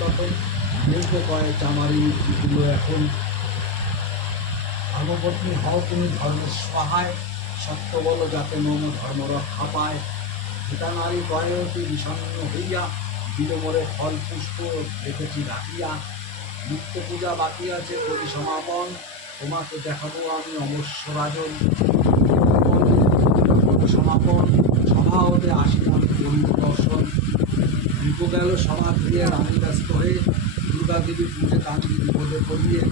তখন মেঘ কয়ে চামারি নীতিগুলো এখন ধর্মপত্নী হও তুমি ধর্মের সহায়, সত্য বলো যাতে মম ধর্ম রক্ষা পায়। পিতা নারী কয়টি বিষণ্ণ হইয়া বিলমরে ফল পুষ্প রেখেছি রাখিয়া। নিত্য পূজা বাকি আছে করি সমাপন, তোমাকে দেখাবো আমি অবশ্য রাজন। সমাপন সভা হতে আসিলাম করিব দর্শন। বিপো গেল সভা ফিরিয়ে রানী ব্যস্ত হয়ে দুর্গা দেবী পুজো কান্তি বিপদে পড়িয়ে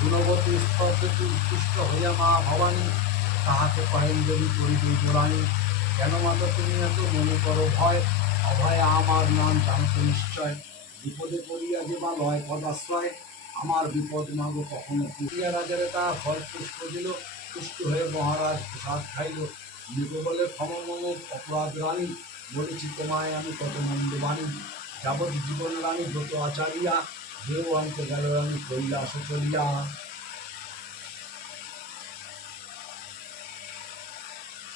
গুণবতী স্তব্ধে উৎকৃষ্ট হইয়া মা ভবানী তাহাকে কহেন যদি করিবে জোড়ানি। কেন মাতা তুমি এত মনে করো ভয়, অভয় আমার নাম জানতো নিশ্চয়। বিপদে পড়িয়া যে বা লয় পদাশ্রয়, আমার বিপদ মাগো কখনো পুরিয়া। রাজারে তা ফল পুষ্প দিল, পুষ্ট হয়ে মহারাজ প্রসাদ খাইল। মৃগ বলে ক্ষম মম অপরাধ রানী, বলেছি তোমায় আমি কত মন্দ বাণী। যাবৎ জীবন রানী ব্রত আচারিয়া, দেও আনতে গেল রানী কৈলাস চলিয়া।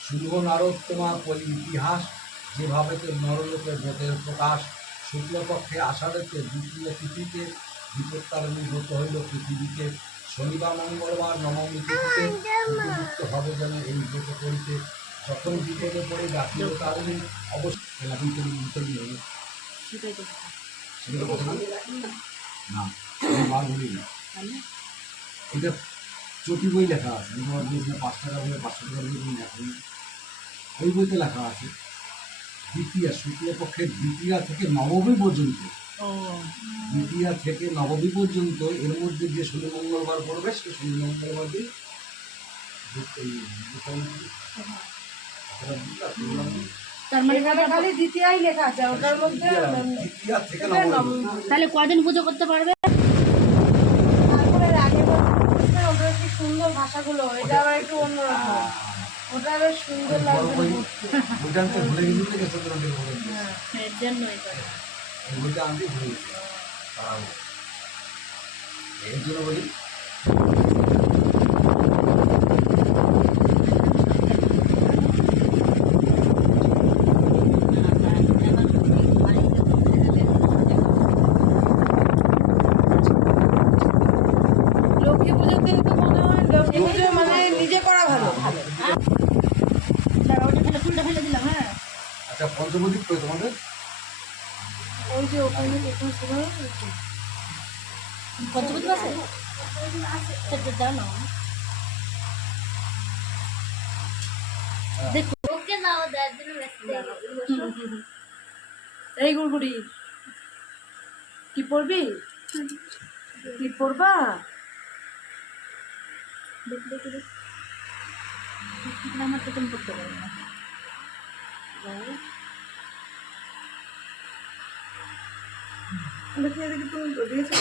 শুনব নারদ তোমার কলি ইতিহাস, যেভাবে তো নরলোকের ব্রতের প্রকাশ। শুক্লপক্ষে আষাঢ়েতে দ্বিতীয় তিথিতে বিপত্তারিণী ব্রত হইল পৃথিবীতে। শনিবার মঙ্গলবার নবমী তিথিতে উপযুক্ত হবে যেন এই ব্রত করিতে। যখন বিপদে পড়ে ডাকিল তারিণী, অবশ্যই না বলি না, এটা চটি বই লেখা আছে। আমি তোমার বলছি 5 টাকা বলে 500 টাকা বই লেখা, ওই বইতে লেখা আছে দ্বিতীয়া শুক্লপক্ষের দ্বিতীয়া থেকে নবমী পর্যন্ত। দ্বিতীয়া থেকে নবমী পর্যন্ত এর মধ্যে যে শনি মঙ্গলবার পড়বে সে শনি মঙ্গলবার দিয়ে তাহলে কদিন পুজো করতে পারবে? সুন্দর ভাষাগুলো, এটা আবার একটু অন্যরকম, ওটা বেশ সুন্দর লাগবে। এর জন্য এই জন্য বলি লক্ষ্মী পুজোর দিন তো মনে হয় লক্ষ্মী পুজো মানে নিজে করা ভালো। ফুলটা ফেলে দিলাম। হ্যাঁ, আচ্ছা পঞ্চমদ্বীপ কই তোমাদের? ওই যে ওখানে পঞ্চবতী আছে সেটা জানো? দেখো ওকে নাও দেওয়ার জন্য এই গুড়গুড়ি কি পড়বি? কি পড়বা? আমার তো তুমি করতে পারবে না। দেখি এদিকে তুমি দিয়েছো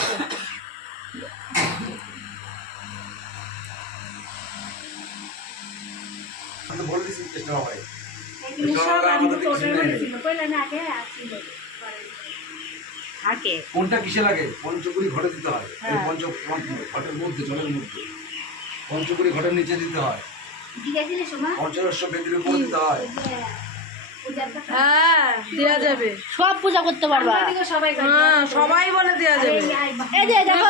আমি বলে দিচ্ছি চেষ্টা হবে। কোনটা কিসে লাগে? পঞ্চকুড়ি ঘটে দিতে হয়, এই ঘটের মধ্যে জলের মধ্যে পঞ্চকুড়ি ঘটের নিচে দিতে হয়, পঞ্চরস্য বেদির উপর দিতে হয়। হ্যাঁ দেওয়া যাবে, সব পূজা করতে পারবা। হ্যাঁ সবাই বলে দেওয়া যাবে। এই যে দেখো